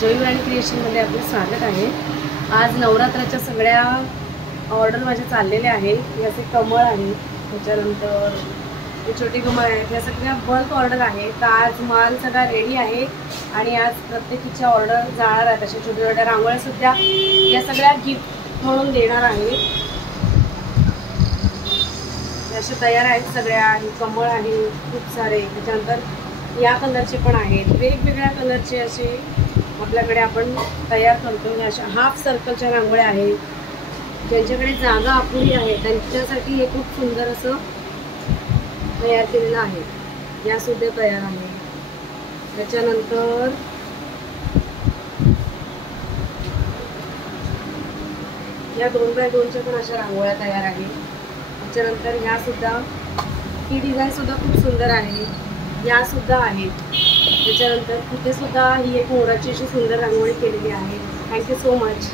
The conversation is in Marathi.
जॉय राणी क्रिएशनमध्ये आपलं स्वागत आहे। आज नवरात्राच्या सगळ्या ऑर्डर माझ्या चाललेल्या आहेत। हे असे कमळ आहे, त्याच्यानंतर हे छोटे कमळ आहेत, या सगळ्या बल्क ऑर्डर आहे। तर आज माल सगळा रेडी आहे आणि आज प्रत्येकीच्या ऑर्डर जाणार आहेत। अशा छोट्या छोट्या रांगोळ्या सुद्धा या सगळ्या गिफ्ट म्हणून देणार आहे। अशा तयार आहेत सगळ्या। हे कमळ आहे खूप सारे, त्याच्यानंतर या कलरचे पण आहेत, वेगवेगळ्या कलरचे असे आपल्याकडे आपण तयार करतो। अशा हाफ सर्कलच्या रांगोळ्या आहेत, ज्यांच्याकडे जागा अपुरी आहे त्यांच्यासाठी हे खूप सुंदर असं तयार केलेलं आहे। या सुद्धा तयार आहे। त्याच्यानंतर या 2x2च्या पण अशा रांगोळ्या तयार आहेत। त्याच्यानंतर ह्या सुद्धा, ही डिझाईन सुद्धा खूप सुंदर आहे, या सुद्धा आहेत। त्याच्यानंतर तिथे सुद्धा ही एक मोराची अशी सुंदर रांगोळी केलेली आहे। Thank you so much.